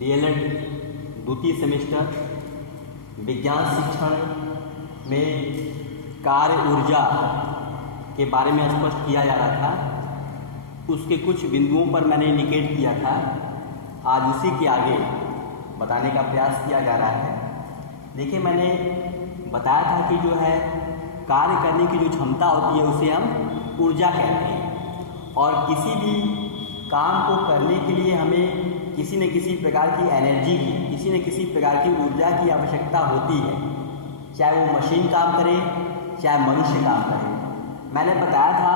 DElEd द्वितीय semester विज्ञान शिक्षण में कार्य ऊर्जा के बारे में स्पष्ट किया जा रहा था। उसके कुछ बिंदुओं पर मैंने इंडिकेट किया था। आज उसी के आगे बताने का प्रयास किया जा रहा है। देखिए, मैंने बताया था कि जो है कार्य करने की जो क्षमता होती है उसे हम ऊर्जा कहते हैं, और किसी भी काम को करने के लिए हमें किसी न किसी प्रकार की एनर्जी की, किसी न किसी प्रकार की ऊर्जा की आवश्यकता होती है, चाहे वो मशीन काम करे चाहे मनुष्य काम करे। मैंने बताया था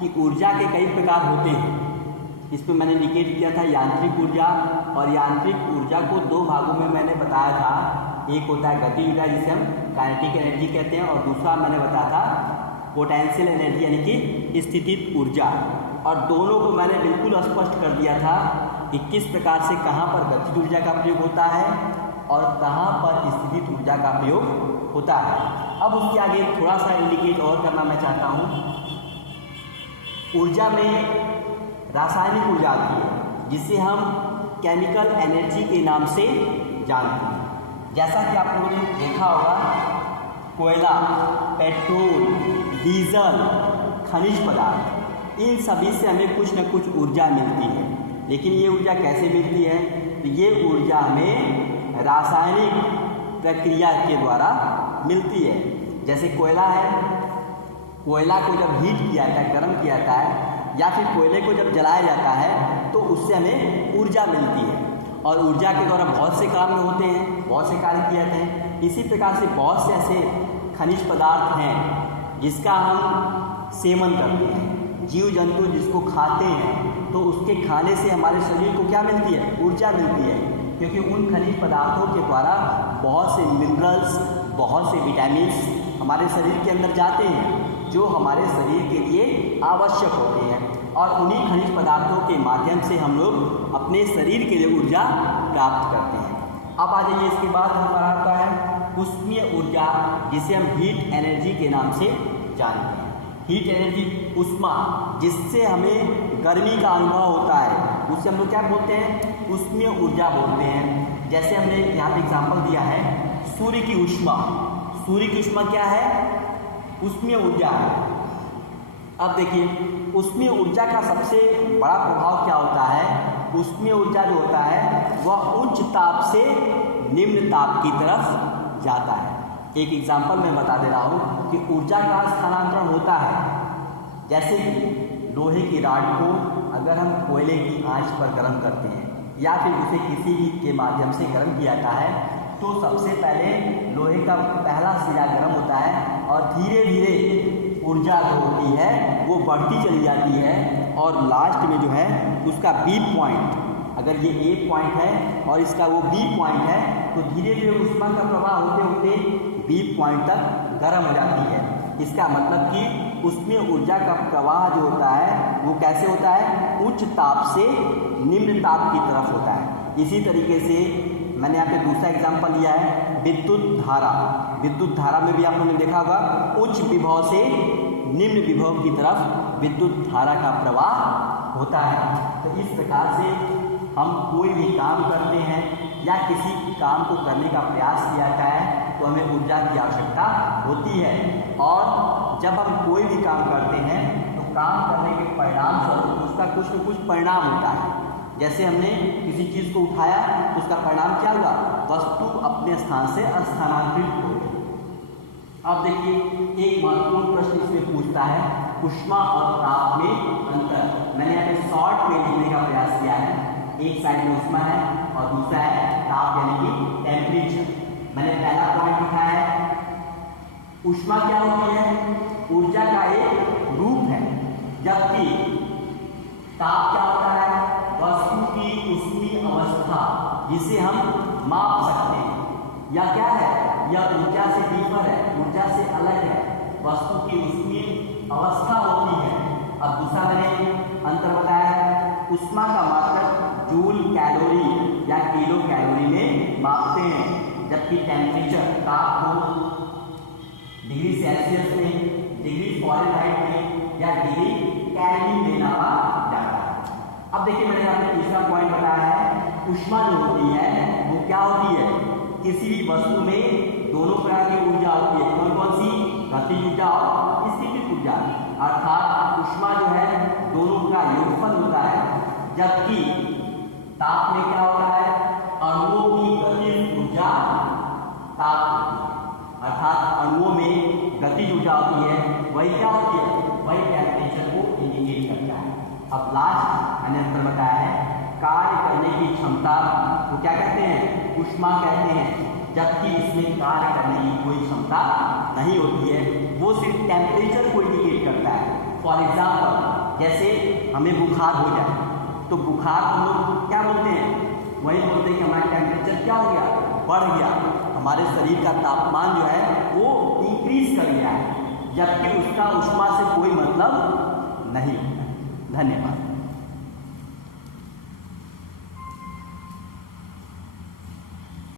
कि ऊर्जा के कई प्रकार होते हैं। इस पर मैंने इंडिकेट किया था यांत्रिक ऊर्जा, और यांत्रिक ऊर्जा को दो भागों में मैंने बताया था। एक होता है गति ऊर्जा जिसे हम काइनेटिक एनर्जी कहते हैं, और दूसरा मैंने बताया था पोटेंशियल एनर्जी यानी कि स्थितिज ऊर्जा। और दोनों को मैंने बिल्कुल स्पष्ट कर दिया था कि किस प्रकार से कहाँ पर गतिज ऊर्जा का प्रयोग होता है और कहाँ पर स्थितिज ऊर्जा का प्रयोग होता है। अब उसके आगे थोड़ा सा इंडिकेट और करना मैं चाहता हूँ। ऊर्जा में रासायनिक ऊर्जा आती है जिसे हम केमिकल एनर्जी के नाम से जानते हैं। जैसा कि आप लोगों ने देखा होगा, कोयला, पेट्रोल, डीजल, खनिज पदार्थ, इन सभी से हमें कुछ न कुछ ऊर्जा मिलती है। लेकिन ये ऊर्जा कैसे मिलती है? तो ये ऊर्जा हमें रासायनिक प्रक्रिया के द्वारा मिलती है। जैसे कोयला है, कोयला को जब हीट किया जाता है, गर्म किया जाता है, या फिर कोयले को जब जलाया जाता है तो उससे हमें ऊर्जा मिलती है। और ऊर्जा के द्वारा बहुत से काम होते हैं, बहुत से कार्य किए जाते हैं। इसी प्रकार से बहुत से ऐसे खनिज पदार्थ हैं जिसका हम सेवन करते हैं। जीव जंतु जिसको खाते हैं तो उसके खाने से हमारे शरीर को क्या मिलती है? ऊर्जा मिलती है, क्योंकि उन खनिज पदार्थों के द्वारा बहुत से मिनरल्स, बहुत से विटामिन्स हमारे शरीर के अंदर जाते हैं जो हमारे शरीर के लिए आवश्यक होते हैं। और उन्हीं खनिज पदार्थों के माध्यम से हम लोग अपने शरीर के लिए ऊर्जा प्राप्त करते हैं। अब आ जाइए, इसके बाद हमारा आता है उष्मीय ऊर्जा जिसे हम हीट एनर्जी के नाम से जानते हैं। हीट एनर्जी, ऊष्मा, जिससे हमें गर्मी का अनुभव होता है, उससे हम लोग क्या बोलते हैं? उष्मीय ऊर्जा बोलते हैं। जैसे हमने यहाँ पे एग्जाम्पल दिया है सूर्य की ऊष्मा। सूर्य की ऊष्मा क्या है? उष्मीय ऊर्जा है। अब देखिए, उष्मीय ऊर्जा का सबसे बड़ा प्रभाव क्या होता है? उष्मीय ऊर्जा जो होता है वह उच्च ताप से निम्न ताप की तरफ जाता है। एक एग्जाम्पल मैं बता दे रहा हूँ कि ऊर्जा का स्थानांतरण होता है। जैसे कि लोहे की राड को अगर हम कोयले की आंच पर गर्म करते हैं या फिर उसे किसी भी के माध्यम से गर्म किया जाता है, तो सबसे पहले लोहे का पहला सिरा गर्म होता है और धीरे धीरे ऊर्जा जो होती है वो बढ़ती चली जाती है, और लास्ट में जो है उसका बी पॉइंट, अगर ये ए पॉइंट है और इसका वो बी पॉइंट है, तो धीरे धीरे ऊष्मा का प्रवाह होते होते बी पॉइंट तक गर्म हो जाती है। इसका मतलब कि उष्मीय ऊर्जा का प्रवाह जो होता है वो कैसे होता है? उच्च ताप से निम्न ताप की तरफ होता है। इसी तरीके से मैंने यहाँ पे दूसरा एग्जाम्पल लिया है विद्युत धारा। विद्युत धारा में भी आप लोगों ने देखा होगा उच्च विभव से निम्न विभव की तरफ विद्युत धारा का प्रवाह होता है। तो इस प्रकार से हम कोई भी काम करते हैं या किसी काम को करने का प्रयास किया जाता है तो हमें ऊर्जा की आवश्यकता होती है। और जब हम कोई भी काम करते हैं तो काम करने के परिणाम स्वरूप उसका कुछ न कुछ परिणाम होता है। जैसे हमने किसी चीज़ को उठाया तो उसका परिणाम क्या हुआ? वस्तु अपने स्थान से स्थानांतरित हो गई। अब देखिए, एक महत्वपूर्ण प्रश्न इसमें पूछता है ऊष्मा और ताप में अंतर। मैंने यहाँ पे शॉर्ट में लिखने का प्रयास किया है। एक साइड में ऊष्मा है और दूसरा है ताप यानी कि टेम्परेचर। मैंने पहला पॉइंट लिखा है ऊष्मा क्या होती है? ऊर्जा का एक रूप है, जबकि ताप क्या होता है? वस्तु की ऊष्मीय अवस्था जिसे हम माप सकते हैं। या क्या है? यह ऊर्जा से डिफर है, ऊर्जा से अलग है। वस्तु की ऊष्मीय अवस्था होती है। अब दूसरा मैंने अंतर बताया है, ऊष्मा का मात्रक जूल कैलोरी या किलो कैलोरी में मापते हैं, जबकि टेम्परेचर, ताप को डिग्री सेल्सियस में, डिग्री फ़ारेनहाइट में या डिग्री केल्विन में नापा जाता है। अब देखिए, मैंने यहाँ पे तीसरा पॉइंट बताया है ऊष्मा जो होती है वो क्या होती है, किसी भी वस्तु में दोनों प्रकार की ऊर्जा होती है। कौन कौन सी, गतिज ऊर्जा और स्थितिज ऊर्जा। अर्थात ऊष्मा जो है दोनों का योगफल होता है, जबकि ताप में क्या होता है, अणुओं की गतिज ऊर्जा ताप, अर्थात अणुओं में गतिज ऊर्जा होती है, वही क्या होती है, वही टेम्परेचर को इंडिकेट करता है। अब लास्ट मैंने अंतर बताया है, कार्य करने की क्षमता को क्या कहते हैं, ऊष्मा कहते हैं, जबकि इसमें कार्य करने की कोई क्षमता नहीं होती है, वो सिर्फ टेम्परेचर को इंडिकेट करता है। फॉर एग्जाम्पल, जैसे हमें बुखार हो जाए तो बुखार हम लोग क्या बोलते हैं, वही बोलते हैं कि हमारा टेम्परेचर क्या हो गया, बढ़ गया, हमारे शरीर का तापमान जो है वो इंक्रीज कर गया है, जबकि उसका ऊष्मा से कोई मतलब नहीं। धन्यवाद।